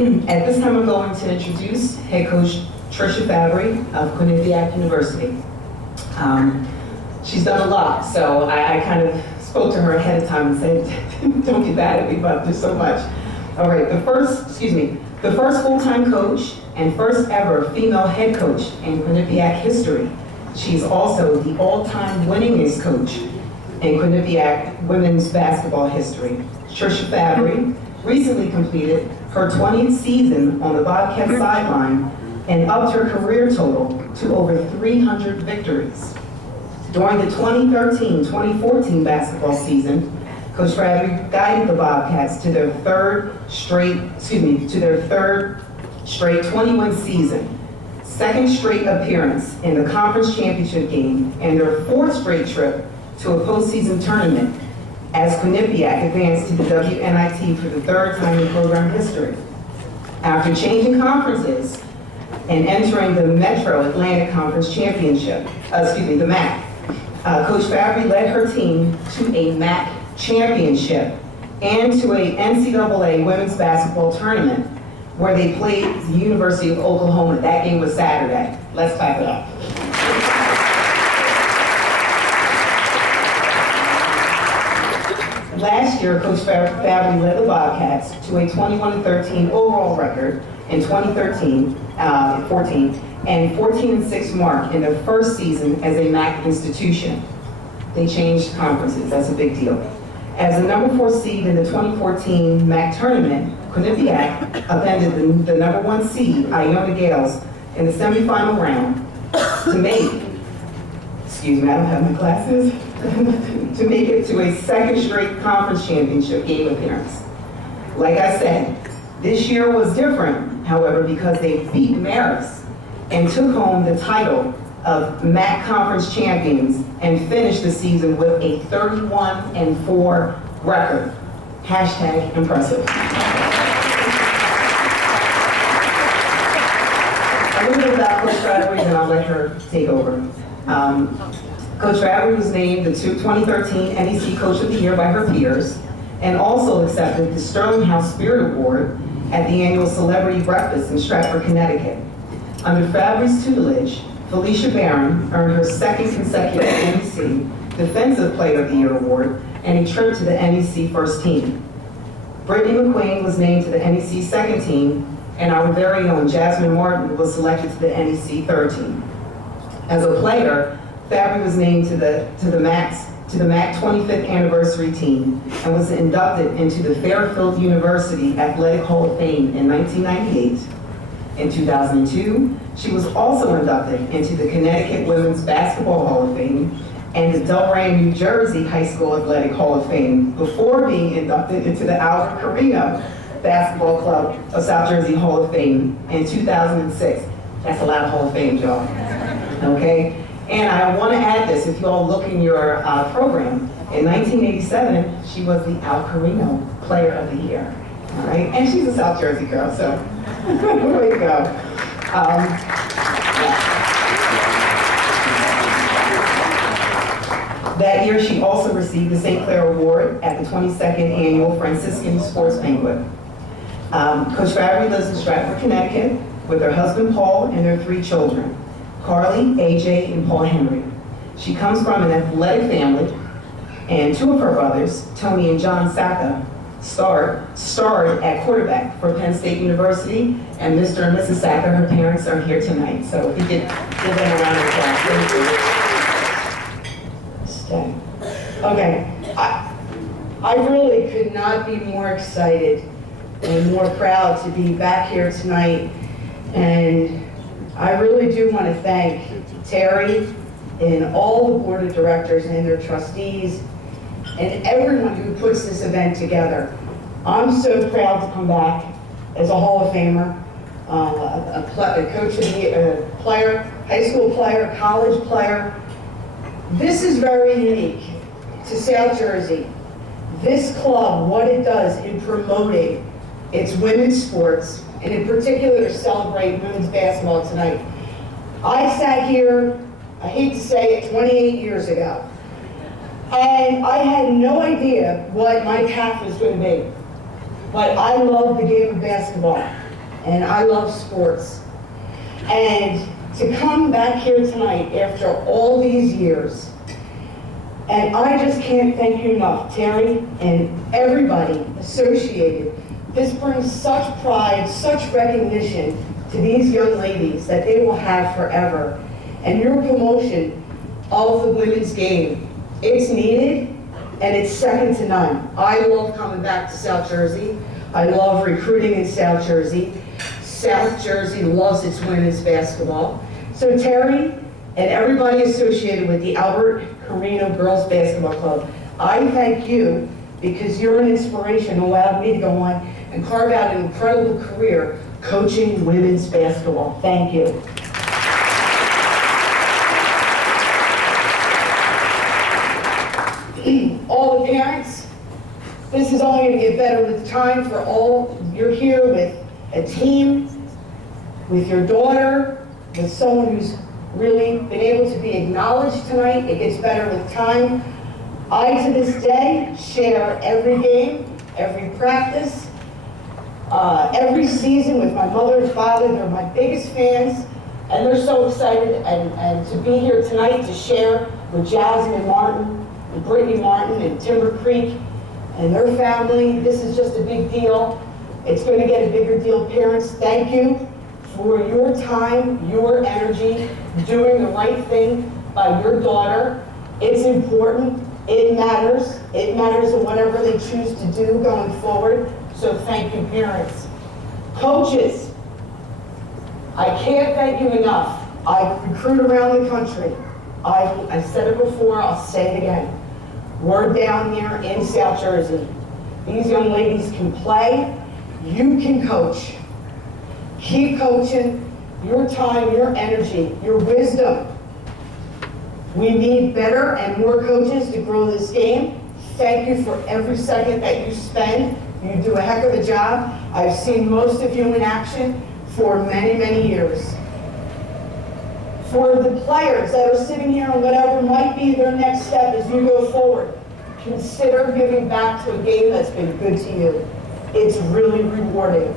At this time, I'm going to introduce head coach Trisha Fabry of Quinnipiac University. She's done a lot, so I kind of spoke to her ahead of time and said, don't get mad at me about this so much. All right, the first full-time coach and first ever female head coach in Quinnipiac history. She's also the all-time winningest coach in Quinnipiac women's basketball history. Trisha Fabry recently completed her 20th season on the Bobcat sideline and upped her career total to over 300 victories. During the 2013-2014 basketball season, Coach Fabry guided the Bobcats to their third straight 20-win season, second straight appearance in the conference championship game, and their fourth straight trip to a postseason tournament as Quinnipiac advanced to the WNIT for the third time in program history. After changing conferences and entering the Metro Atlantic Conference Championship, the MAC, Coach Fabry led her team to a MAC championship and to a NCAA women's basketball tournament where they played the University of Oklahoma. That game was Saturday. Let's clap it up. Last year, Coach Fabry led the Bobcats to a 21-13 overall record in 2013-14 and 14-6 mark in their first season as a MAC institution. They changed conferences, that's a big deal. As the number 4 seed in the 2014 MAC tournament, Quinnipiac upended the number 1 seed, Iona Gales, in the semifinal round to make, I don't have my glasses, to make it to a second straight conference championship game appearance. Like I said, this year was different, however, because they beat Marist and took home the title of MAC Conference Champions and finished the season with a 31-4 record. Hashtag impressive. A little bit about Coach Fabry, and I'll let her take over. Coach Fabry was named the 2013 NEC Coach of the Year by her peers and also accepted the Sterling House Spirit Award at the annual Celebrity Breakfast in Stratford, Connecticut. Under Fabry's tutelage, Felicia Barron earned her second consecutive NEC Defensive Player of the Year award and a trip to the NEC first team. Brittany McQueen was named to the NEC second team, and our very own Jasmine Martin was selected to the NEC third team. As a player, Fabry was named to the MAC 25th anniversary team and was inducted into the Fairfield University Athletic Hall of Fame in 1998. In 2002, she was also inducted into the Connecticut Women's Basketball Hall of Fame and the Delray, New Jersey High School Athletic Hall of Fame before being inducted into the Carino Basketball Club of South Jersey Hall of Fame in 2006. That's a lot of Hall of Fame, y'all. Okay? And I want to add this, if you all look in your program, in 1987, she was the Carino Player of the Year. All right? And she's a South Jersey girl, so way to go. That year, she also received the St. Clair Award at the 22nd Annual Franciscan Sports Banquet. Coach Fabry lives in Stratford, Connecticut, with her husband, Paul, and their 3 children, Carly, AJ, and Paul Henry. She comes from an athletic family, and 2 of her brothers, Tony and John Sacca, starred at quarterback for Penn State University, and Mr. and Mrs. Sacca, her parents, are here tonight. So if you could give them a round of applause. Thank you. Stay. Okay, I really could not be more excited and more proud to be back here tonight. And I really do want to thank Terry and all the board of directors and their trustees and everyone who puts this event together. I'm so proud to come back as a Hall of Famer, a coach of the player, high school player, college player. This is very unique to South Jersey. This club, what it does in promoting its women's sports, and in particular to celebrate women's basketball tonight. I sat here, I hate to say it, 28 years ago. And I had no idea what my path was going to be. But I love the game of basketball. and I love sports. And to come back here tonight after all these years, and I just can't thank you enough, Terry and everybody associated. This brings such pride, such recognition to these young ladies that they will have forever. And your promotion of the women's game, it's needed and it's second to none. I love coming back to South Jersey. I love recruiting in South Jersey. South Jersey loves its women's basketball. So Terry and everybody associated with the Albert Carino Girls Basketball Club, I thank you because you're an inspiration and allowed me to go on and carve out an incredible career coaching women's basketball. Thank you. All the parents, this is only going to get better with time for all. You're here with a team, with your daughter, with someone who's really been able to be acknowledged tonight. It gets better with time. I, to this day, share every game, every practice, every season with my mother and father. They're my biggest fans, and they're so excited and to be here tonight to share with Jasmine Martin, and Brittany Martin, and Timber Creek, and their family. This is just a big deal. It's going to get a bigger deal. Parents, thank you for your time, your energy, doing the right thing by your daughter. It's important. It matters. It matters in whatever they choose to do going forward. So thank you, parents. Coaches, I can't thank you enough. I recruit around the country. I said it before, I'll say it again. We're down here in South Jersey. These young ladies can play. You can coach. Keep coaching. Your time, your energy, your wisdom. We need better and more coaches to grow this game. Thank you for every second that you spend. You do a heck of a job. I've seen most of you in action for many, many years. For the players that are sitting here and whatever might be their next step as you go forward, consider giving back to a game that's been good to you. It's really rewarding.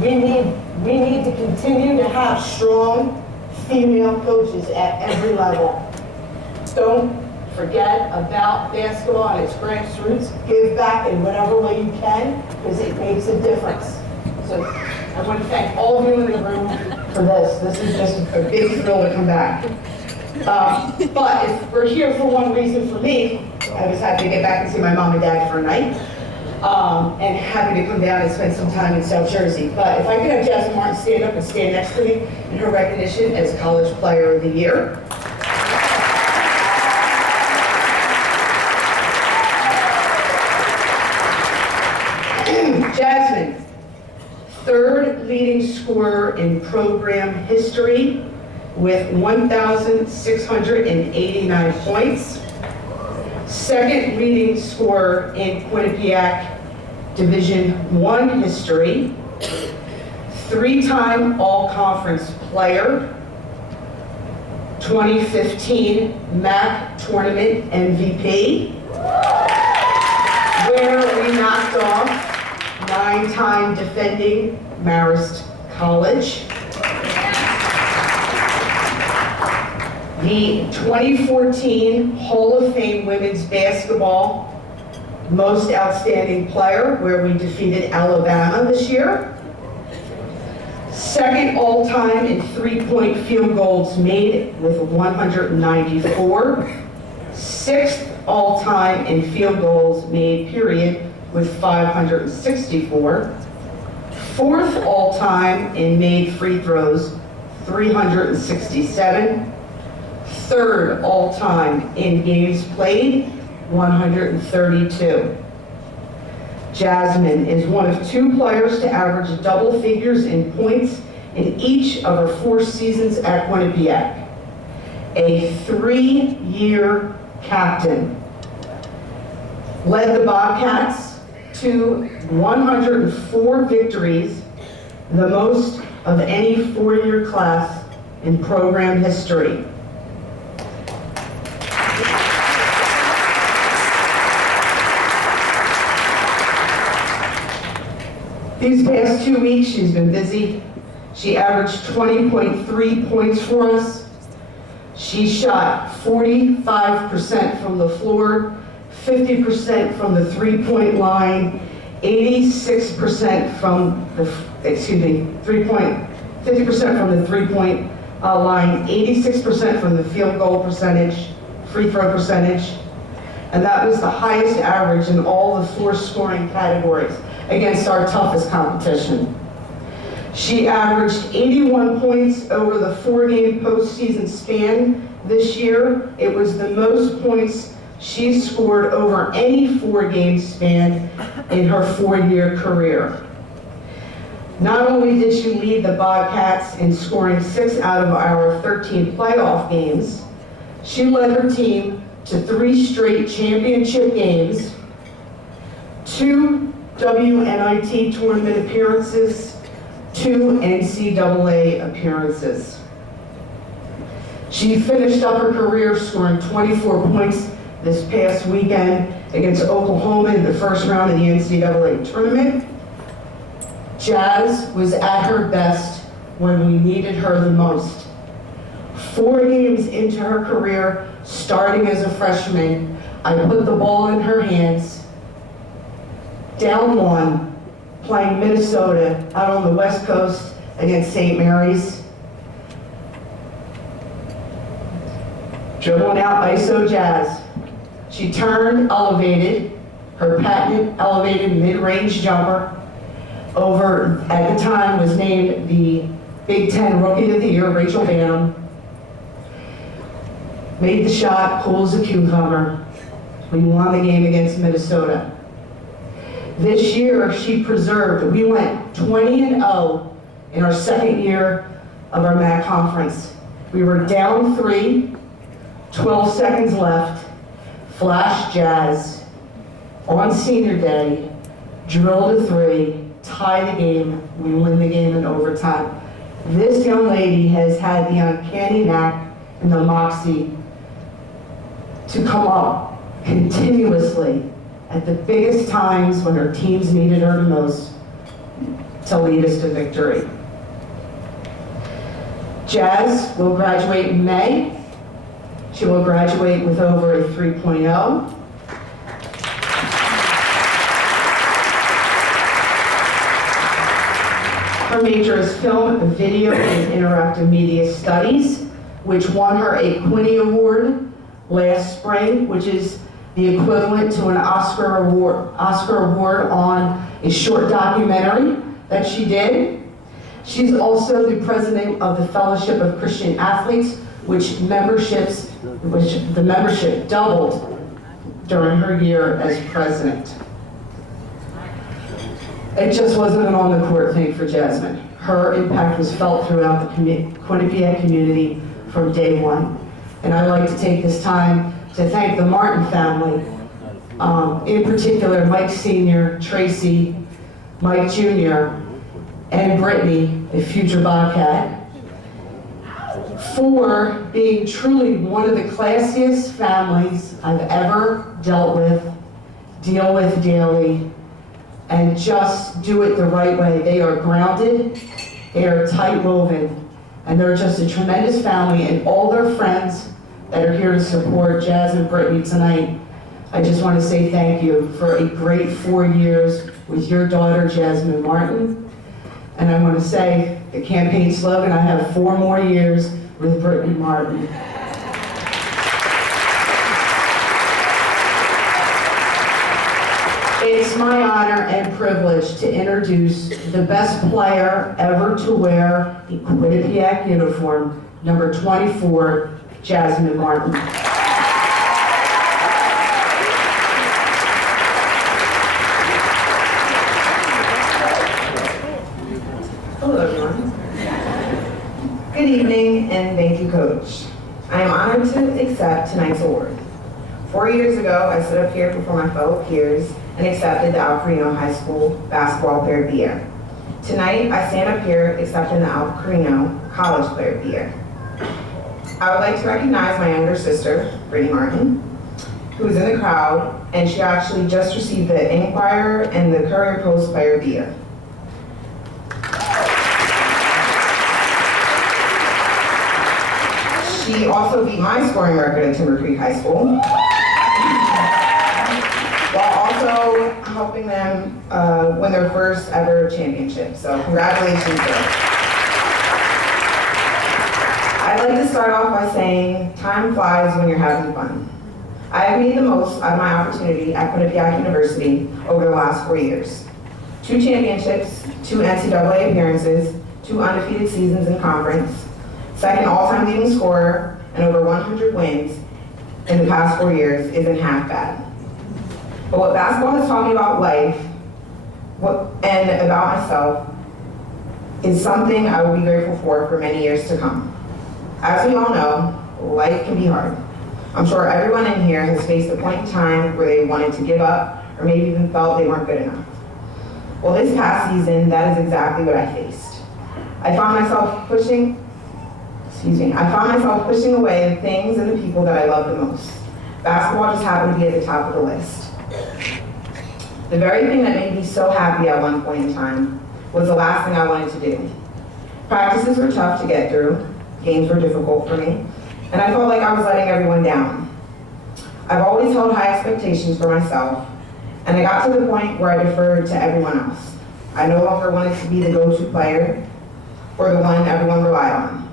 We need to continue to have strong female coaches at every level. Don't forget about basketball and its grassroots. Give back in whatever way you can, because it makes a difference. So I want to thank all of you in the room for this. This is just a big thrill to come back. But if we're here for one reason for me, I was happy to get back and see my mom and dad for a night. And happy to come down and spend some time in South Jersey. But if I could have Jasmine Martin stand up and stand next to me in her recognition as College Player of the Year. Jasmine, third leading scorer in program history with 1,689 points. Second leading scorer in Quinnipiac Division I history. Three-time all-conference player. 2015 MAC tournament MVP. Where we knocked off 9-time defending Marist College. The 2014 Hall of Fame Women's Basketball Most Outstanding Player, where we defeated Alabama this year. Second all-time in three-point field goals made with 194. Sixth all-time in field goals made, period, with 564. Fourth all-time in made free throws, 367. Third all-time in games played, 132. Jasmine is one of two players to average double figures in points in each of her 4 seasons at Quinnipiac. A 3-year captain. Led the Bobcats to 104 victories, the most of any 4-year class in program history. These past 2 weeks, she's been busy. She averaged 20.3 points for us. She shot 45% from the floor, 50% from the three-point line, 86% from the, 50% from the three-point line, 86% from the field goal percentage, free throw percentage, and that was the highest average in all the four scoring categories against our toughest competition. She averaged 81 points over the 4-game postseason span this year. It was the most points she scored over any 4-game span in her 4-year career. Not only did she lead the Bobcats in scoring 6 out of our 13 playoff games, she led her team to 3 straight championship games, 2 WNIT tournament appearances, 2 NCAA appearances. She finished up her career scoring 24 points this past weekend against Oklahoma in the first round of the NCAA tournament. Jazz was at her best when we needed her the most. 4 games into her career, starting as a freshman, I put the ball in her hands, down 1, playing Minnesota out on the West Coast against St. Mary's. Dribbling out ISO Jazz. She turned, elevated, her patented elevated mid-range jumper over, at the time, was named the Big Ten Rookie of the Year, Rachel Banham. Made the shot, cool as a cucumber. We won the game against Minnesota. This year, she preserved, we went 20-0 in our second year of our MAC conference. We were down 3, 12 seconds left, flash Jazz, on senior day, drilled a 3, tie the game, we win the game in overtime. This young lady has had the uncanny knack and the moxie to come up continuously at the biggest times when her teams needed her the most to lead us to victory. Jazz will graduate in May. She will graduate with over a 3.0. Her major is film, video, and interactive media studies, which won her a Quinny Award last spring, which is the equivalent to an Oscar award on a short documentary that she did. She's also the president of the Fellowship of Christian Athletes, which the membership doubled during her year as president. It just wasn't an on-the-court thing for Jasmine. Her impact was felt throughout the Quinnipiac community from day one. And I'd like to take this time to thank the Martin family, in particular Mike Sr., Tracy, Mike Jr., and Brittany, a future Bobcat, for being truly one of the classiest families I've ever dealt with, deal with daily, and just do it the right way. They are grounded, they are tight-woven, and they're just a tremendous family, and all their friends that are here to support Jazz and Brittany tonight. I just want to say thank you for a great 4 years with your daughter, Jasmine Martin. And I want to say the campaign slogan, I have 4 more years with Brittany Martin. It's my honor and privilege to introduce the best player ever to wear the Quinnipiac uniform, number 24, Jasmine Martin. Hello, everyone. Good evening, and thank you, Coach. I am honored to accept tonight's award. 4 years ago, I stood up here before my fellow peers and accepted the Carino High School Basketball Player of the Year. Tonight, I stand up here accepting the Carino College Player of the Year. I would like to recognize my younger sister, Brittany Martin, who is in the crowd, and she actually just received the Enquirer and the Courier Post Player of the Year. She also beat my scoring record at Timber Creek High School, while also helping them win their first ever championship. So congratulations, girl. I'd like to start off by saying time flies when you're having fun. I have made the most out of my opportunity at Quinnipiac University over the last 4 years. 2 championships, 2 NCAA appearances, 2 undefeated seasons in conference, second all-time leading scorer, and over 100 wins in the past 4 years isn't half bad. But what basketball has taught me about life and about myself is something I will be grateful for many years to come. As we all know, life can be hard. I'm sure everyone in here has faced a point in time where they wanted to give up or maybe even felt they weren't good enough. Well, this past season, that is exactly what I faced. I found myself pushing away the things and the people that I love the most. Basketball just happened to be at the top of the list. The very thing that made me so happy at one point in time was the last thing I wanted to do. Practices were tough to get through, games were difficult for me, and I felt like I was letting everyone down. I've always held high expectations for myself, and I got to the point where I deferred to everyone else. I no longer wanted to be the go-to player or the one everyone relied on.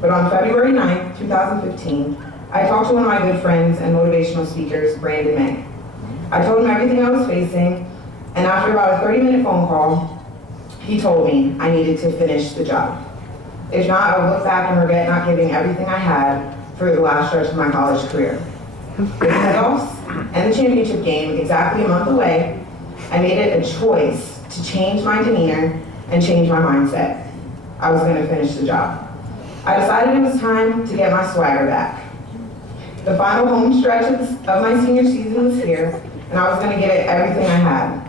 But on February 9th, 2015, I talked to one of my good friends and motivational speakers, Brandon May. I told him everything I was facing, and after about a 30-minute phone call, he told me I needed to finish the job. If not, I would look back and regret not giving everything I had for the last stretch of my college career. With the playoffs and the championship game exactly a month away, I made it a choice to change my demeanor and change my mindset. I was going to finish the job. I decided it was time to get my swagger back. The final home stretch of my senior season was here, and I was going to give it everything I had.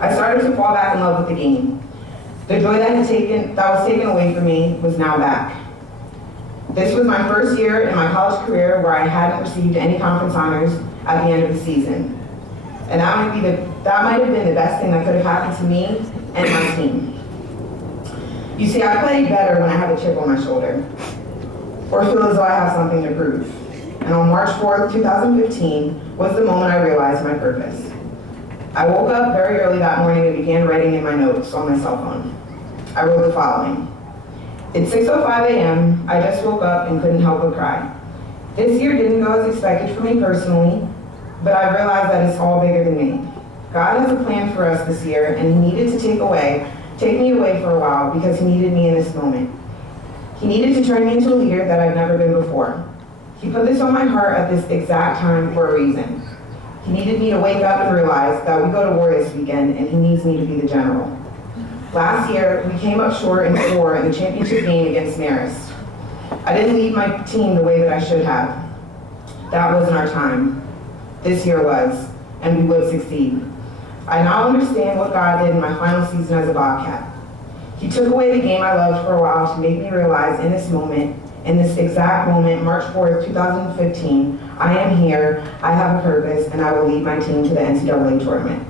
I started to fall back in love with the game. The joy that was taken away from me was now back. This was my first year in my college career where I hadn't received any conference honors at the end of the season. And that might have been the best thing that could have happened to me and my team. You see, I play better when I have a chip on my shoulder, or feel as though I have something to prove. And on March 4th, 2015 was the moment I realized my purpose. I woke up very early that morning and began writing in my notes on my cell phone. I wrote the following. It's 6:05 a.m. I just woke up and couldn't help but cry. This year didn't go as expected for me personally, but I realized that it's all bigger than me. God has a plan for us this year, and He needed to take me away for a while because He needed me in this moment. He needed to turn me into a leader that I've never been before. He put this on my heart at this exact time for a reason. He needed me to wake up and realize that we go to war this weekend, and He needs me to be the general. Last year, we came up short in 4 in the championship game against Marist. I didn't lead my team the way that I should have. That wasn't our time. This year was, and we would succeed. I now understand what God did in my final season as a Bobcat. He took away the game I loved for a while to make me realize in this exact moment, March 4th, 2015, I am here, I have a purpose, and I will lead my team to the NCAA tournament.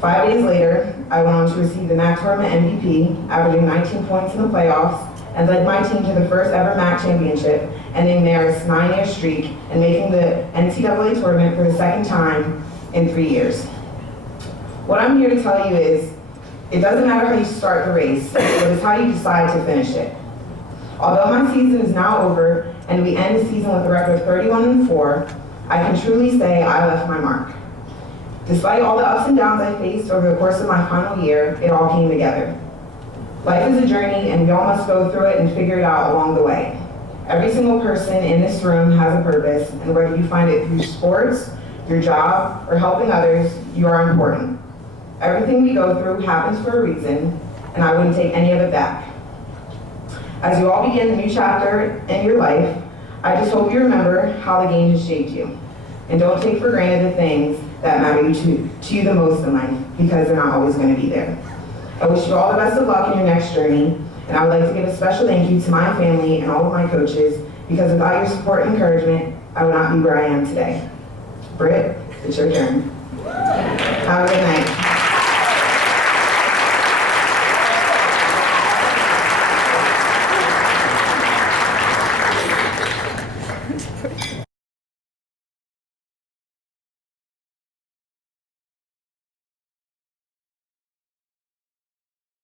5 days later, I went on to receive the MAC tournament MVP, averaging 19 points in the playoffs, and led my team to the first ever MAC championship, ending Marist's 9-year streak and making the NCAA tournament for the second time in 3 years. What I'm here to tell you is, it doesn't matter how you start the race, but it's how you decide to finish it. Although my season is now over and we end the season with a record of 31-4, I can truly say I left my mark. Despite all the ups and downs I faced over the course of my final year, it all came together. Life is a journey, and we all must go through it and figure it out along the way. Every single person in this room has a purpose, and whether you find it through sports, your job, or helping others, you are important. Everything we go through happens for a reason, and I wouldn't take any of it back. As you all begin a new chapter in your life, I just hope you remember how the game has shaped you. And don't take for granted the things that matter to you the most in life, because they're not always going to be there. I wish you all the best of luck in your next journey, and I would like to give a special thank you to my family and all of my coaches, because without your support and encouragement, I would not be where I am today. Britt, it's your turn. Have a good night.